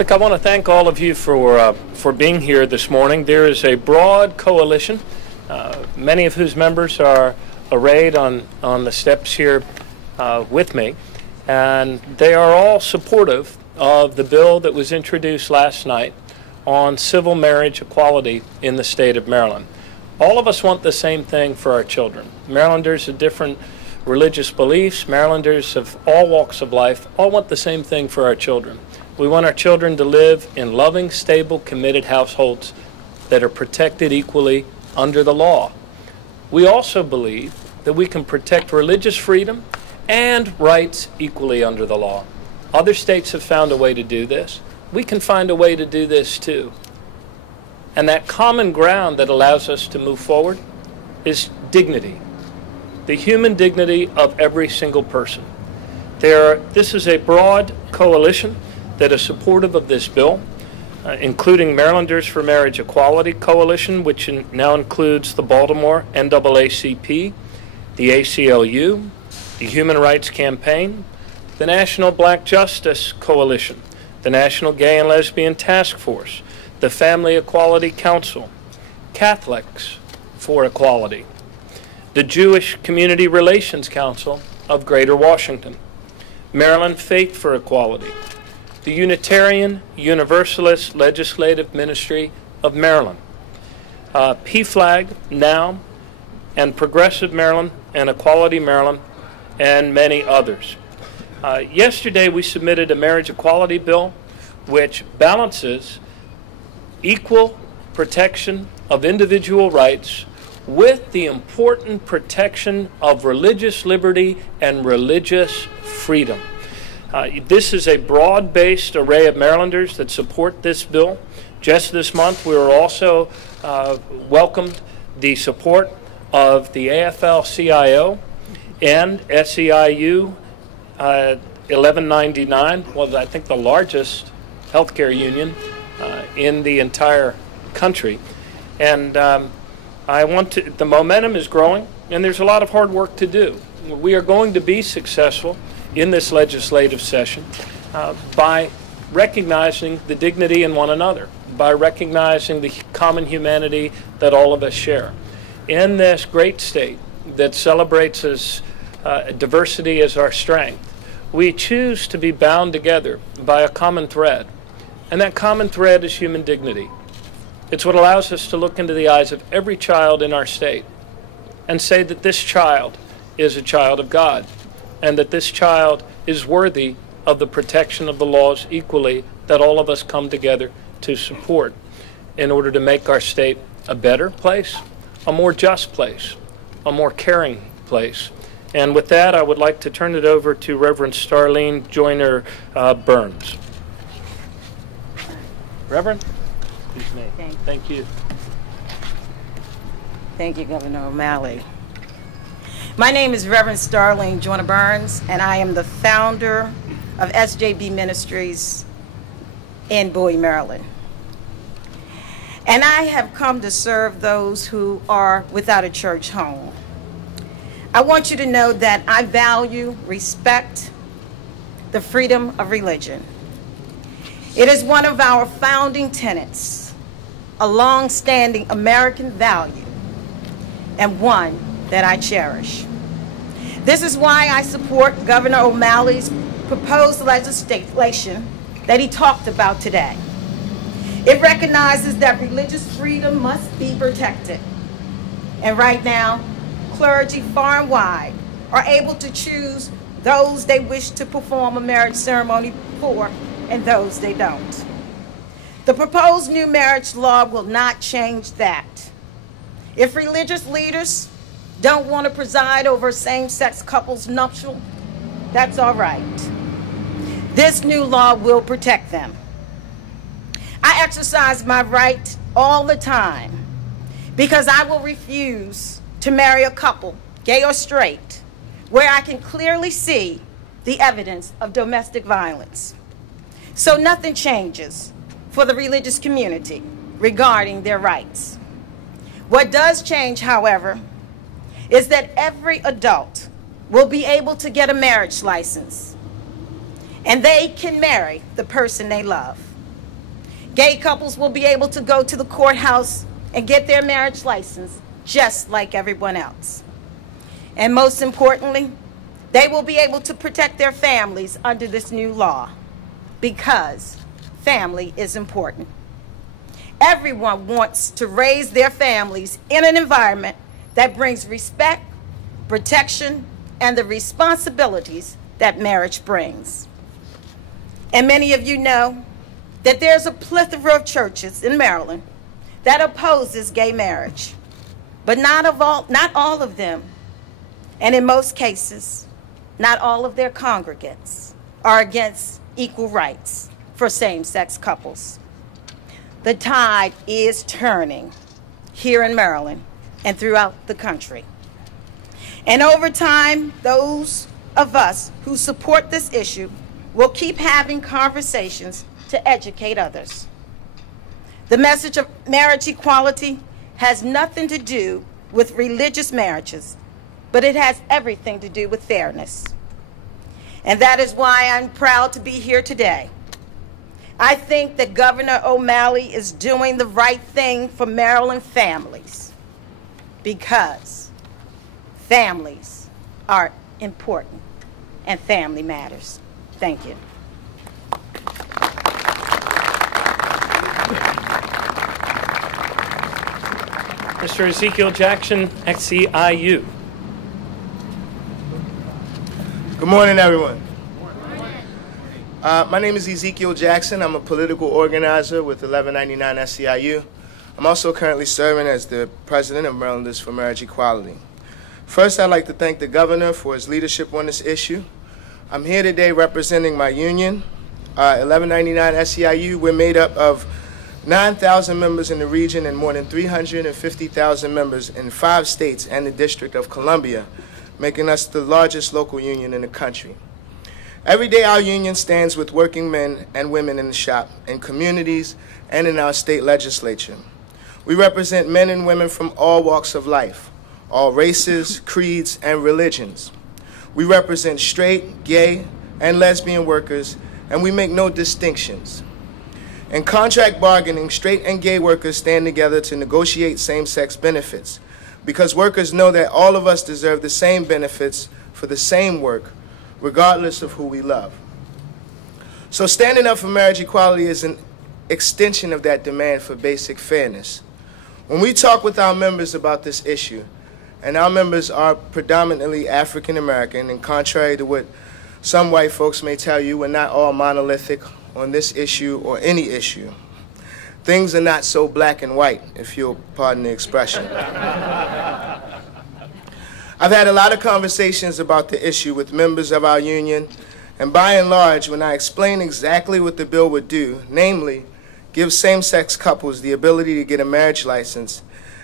Look, I want to thank all of you for being here this morning. There is a broad coalition, many of whose members are arrayed on the steps here with me, and they are all supportive of the bill that was introduced last night on civil marriage equality in the state of Maryland. All of us want the same thing for our children. Marylanders of different religious beliefs, Marylanders of all walks of life, all want the same thing for our children. We want our children to live in loving, stable, committed households that are protected equally under the law. We also believe that we can protect religious freedom and rights equally under the law. Other states have found a way to do this. We can find a way to do this too. And that common ground that allows us to move forward is dignity, the human dignity of every single person. This is a broad coalition that is supportive of this bill, including Marylanders for Marriage Equality Coalition, which now includes the Baltimore NAACP, the ACLU, the Human Rights Campaign, the National Black Justice Coalition, the National Gay and Lesbian Task Force, the Family Equality Council, Catholics for Equality, the Jewish Community Relations Council of Greater Washington, Maryland Faith for Equality, the Unitarian Universalist Legislative Ministry of Maryland, PFLAG Now, and Progressive Maryland and Equality Maryland, and many others. Yesterday we submitted a marriage equality bill which balances equal protection of individual rights with the important protection of religious liberty and religious freedom. This is a broad-based array of Marylanders that support this bill. Just this month, we were also welcomed the support of the AFL-CIO and SEIU 1199, well, I think the largest healthcare union in the entire country. And the momentum is growing, and there's a lot of hard work to do. We are going to be successful in this legislative session by recognizing the dignity in one another, by recognizing the common humanity that all of us share. In this great state that celebrates diversity as our strength, we choose to be bound together by a common thread, and that common thread is human dignity. It's what allows us to look into the eyes of every child in our state and say that this child is a child of God, and that this child is worthy of the protection of the laws equally that all of us come together to support in order to make our state a better place, a more just place, a more caring place. And with that, I would like to turn it over to Reverend Starlene Joyner Burns. Reverend, please name. Thank you. Thank you, Governor O'Malley. My name is Reverend Starlene Joyner Burns, and I am the founder of SJB Ministries in Bowie, Maryland. And I have come to serve those who are without a church home. I want you to know that I value, respect the freedom of religion. It is one of our founding tenets, a long-standing American value, and one that I cherish. This is why I support Governor O'Malley's proposed legislation that he talked about today. It recognizes that religious freedom must be protected. And right now, clergy far and wide are able to choose those they wish to perform a marriage ceremony for and those they don't. The proposed new marriage law will not change that. If religious leaders don't want to preside over same-sex couples' nuptial, that's all right. This new law will protect them. I exercise my right all the time because I will refuse to marry a couple, gay or straight, where I can clearly see the evidence of domestic violence. So nothing changes for the religious community regarding their rights. What does change, however, is that every adult will be able to get a marriage license, and they can marry the person they love. Gay couples will be able to go to the courthouse and get their marriage license just like everyone else. And most importantly, they will be able to protect their families under this new law, because family is important. Everyone wants to raise their families in an environment that brings respect, protection, and the responsibilities that marriage brings. And many of you know that there's a plethora of churches in Maryland that opposes gay marriage, but not all of them, and in most cases, not all of their congregants are against equal rights for same-sex couples. The tide is turning here in Maryland and throughout the country. And over time, those of us who support this issue will keep having conversations to educate others. The message of marriage equality has nothing to do with religious marriages, but it has everything to do with fairness. And that is why I'm proud to be here today. I think that Governor O'Malley is doing the right thing for Maryland families, because families are important and family matters. Thank you. Mr. Ezekiel Jackson, XCIU. Good morning, everyone. My name is Ezekiel Jackson. I'm a political organizer with 1199 SCIU. I'm also currently serving as the president of Marylanders for Marriage Equality. First, I'd like to thank the governor for his leadership on this issue. I'm here today representing my union, 1199 SCIU. We're made up of 9,000 members in the region and more than 350,000 members in 5 states and the District of Columbia, making us the largest local union in the country. Every day our union stands with working men and women in the shop, in communities, and in our state legislature. We represent men and women from all walks of life, all races, creeds, and religions. We represent straight, gay, and lesbian workers, and we make no distinctions. In contract bargaining, straight and gay workers stand together to negotiate same-sex benefits, because workers know that all of us deserve the same benefits for the same work, regardless of who we love. So standing up for marriage equality is an extension of that demand for basic fairness. When we talk with our members about this issue, and our members are predominantly African American, and contrary to what some white folks may tell you, we're not all monolithic on this issue or any issue. Things are not so black and white, if you'll pardon the expression. I've had a lot of conversations about the issue with members of our union, and by and large, when I explain exactly what the bill would do, namely, give same-sex couples the ability to get a marriage license,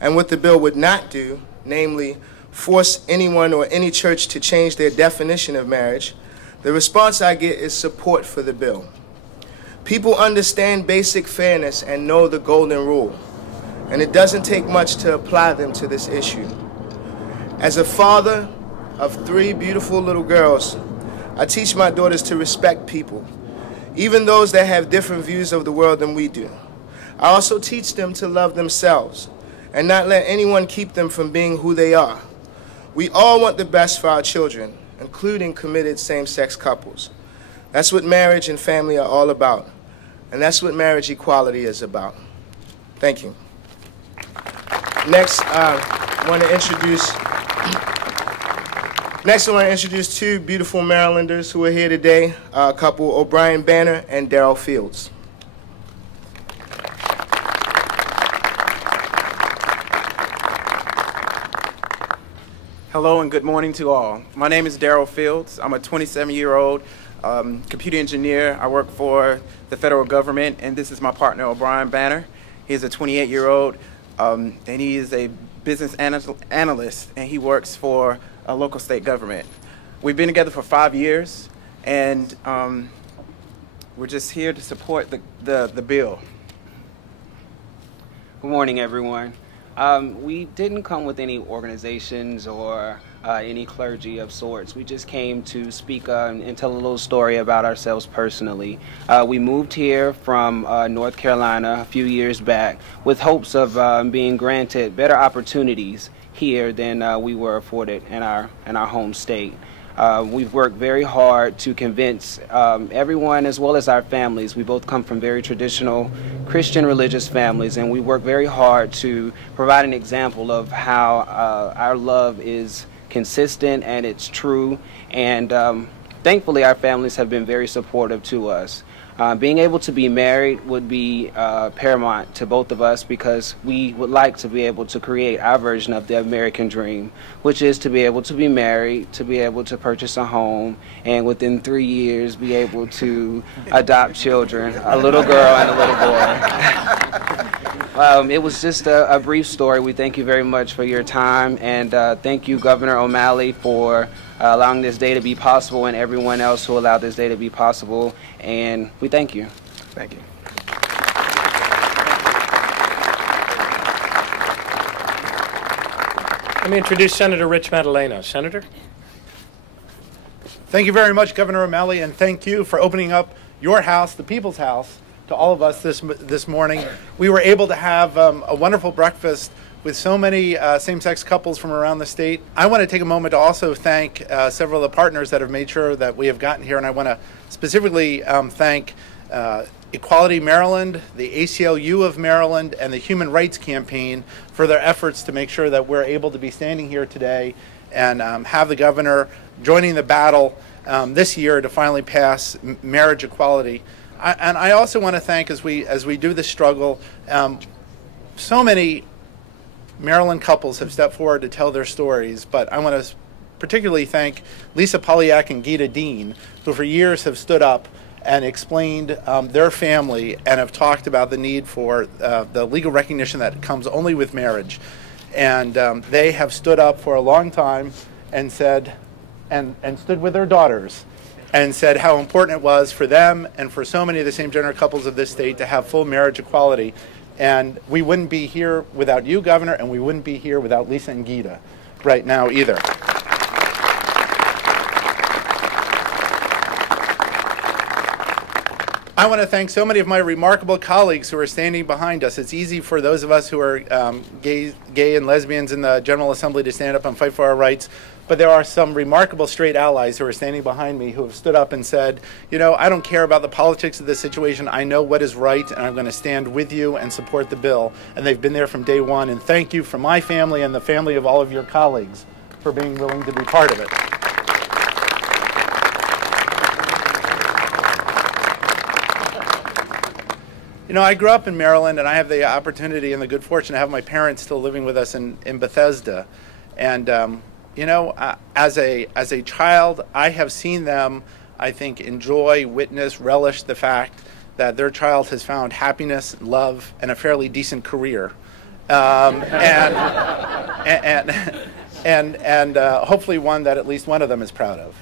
and what the bill would not do, namely, force anyone or any church to change their definition of marriage, the response I get is support for the bill. People understand basic fairness and know the golden rule, and it doesn't take much to apply them to this issue. As a father of 3 beautiful little girls, I teach my daughters to respect people, even those that have different views of the world than we do. I also teach them to love themselves and not let anyone keep them from being who they are. We all want the best for our children, including committed same-sex couples. That's what marriage and family are all about, and that's what marriage equality is about. Thank you. Next, I want to introduce 2 beautiful Marylanders who are here today, a couple, O'Brien Banner and Darrell Fields. Hello and good morning to all. My name is Darrell Fields. I'm a 27-year-old computer engineer. I work for the federal government, and this is my partner, O'Brien Banner. He's a 28-year-old, and he is a business analyst, and he works for a local state government. We've been together for 5 years, and we're just here to support the bill. Good morning, everyone. We didn't come with any organizations or any clergy of sorts. We just came to speak and tell a little story about ourselves personally. We moved here from North Carolina a few years back with hopes of being granted better opportunities here than we were afforded in our home state. We've worked very hard to convince everyone, as well as our families. We both come from very traditional Christian religious families, and we work very hard to provide an example of how our love is consistent and it's true. And thankfully, our families have been very supportive to us. Being able to be married would be paramount to both of us, because we would like to be able to create our version of the American dream, which is to be able to be married, to be able to purchase a home, and within 3 years be able to adopt children, a little girl and a little boy. It was just a brief story. We thank you very much for your time, and thank you, Governor O'Malley, for allowing this day to be possible, and everyone else who allowed this day to be possible. And we thank you. Thank you. Let me introduce Senator Rich Madaleno. Senator? Thank you very much, Governor O'Malley, and thank you for opening up your house, the People's House, to all of us this morning. We were able to have a wonderful breakfast with so many same-sex couples from around the state. I want to take a moment to also thank several of the partners that have made sure that we have gotten here, and I want to specifically thank Equality Maryland, the ACLU of Maryland, and the Human Rights Campaign for their efforts to make sure that we're able to be standing here today and have the governor joining the battle this year to finally pass marriage equality. And I also want to thank, as we do this struggle, so many Maryland couples have stepped forward to tell their stories, but I want to particularly thank Lisa Polyak and Gita Dean, who for years have stood up and explained their family and have talked about the need for the legal recognition that comes only with marriage. And they have stood up for a long time and said, and stood with their daughters and said how important it was for them and for so many of the same-gender couples of this state to have full marriage equality. And we wouldn't be here without you, Governor, and we wouldn't be here without Lisa and Gita right now either. I want to thank so many of my remarkable colleagues who are standing behind us. It's easy for those of us who are gay and lesbians in the General Assembly to stand up and fight for our rights, but there are some remarkable straight allies who are standing behind me who have stood up and said, you know, I don't care about the politics of this situation. I know what is right, and I'm going to stand with you and support the bill. And they've been there from day one. And thank you from my family and the family of all of your colleagues for being willing to be part of it. You know, I grew up in Maryland, and I have the opportunity and the good fortune to have my parents still living with us in Bethesda. And, you know, as a child, I have seen them, I think, enjoy, witness, relish the fact that their child has found happiness, love, and a fairly decent career. And hopefully one that at least one of them is proud of.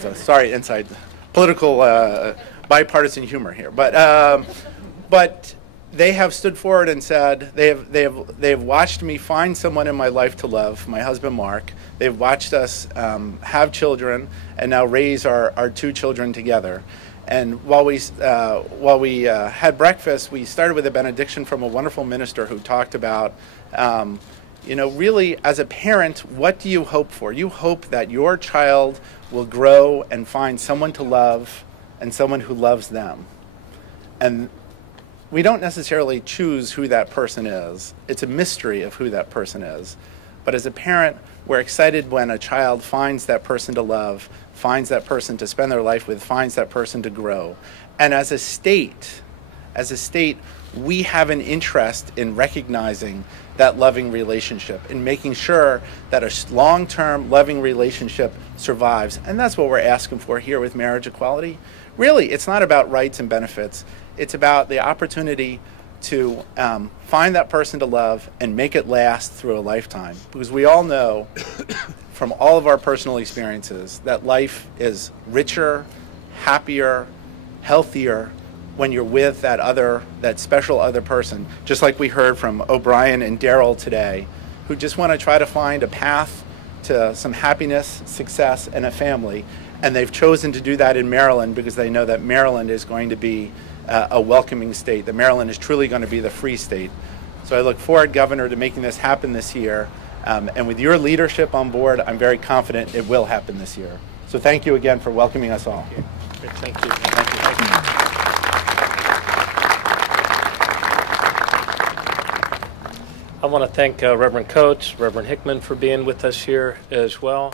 So sorry, inside political bipartisan humor here. But they have stood forward and said, they have watched me find someone in my life to love, my husband Mark. They've watched us have children and now raise our two children together. And while we had breakfast, we started with a benediction from a wonderful minister who talked about, you know, really as a parent, what do you hope for? You hope that your child will grow and find someone to love and someone who loves them. And we don't necessarily choose who that person is. It's a mystery of who that person is. But as a parent, we're excited when a child finds that person to love, finds that person to spend their life with, finds that person to grow. And as a state, we have an interest in recognizing that loving relationship, in making sure that a long-term loving relationship survives. And that's what we're asking for here with marriage equality. Really, it's not about rights and benefits. It's about the opportunity to find that person to love and make it last through a lifetime. Because we all know from all of our personal experiences that life is richer, happier, healthier when you're with that special other person. Just like we heard from O'Brien and Daryl today, who just want to try to find a path to some happiness, success, and a family. And they've chosen to do that in Maryland because they know that Maryland is going to be a welcoming state, that Maryland is truly going to be the free state. So I look forward, Governor, to making this happen this year. And with your leadership on board, I'm very confident it will happen this year. So thank you again for welcoming us all. Thank you. Thank you. I want to thank Reverend Coates, Reverend Hickman for being with us here as well.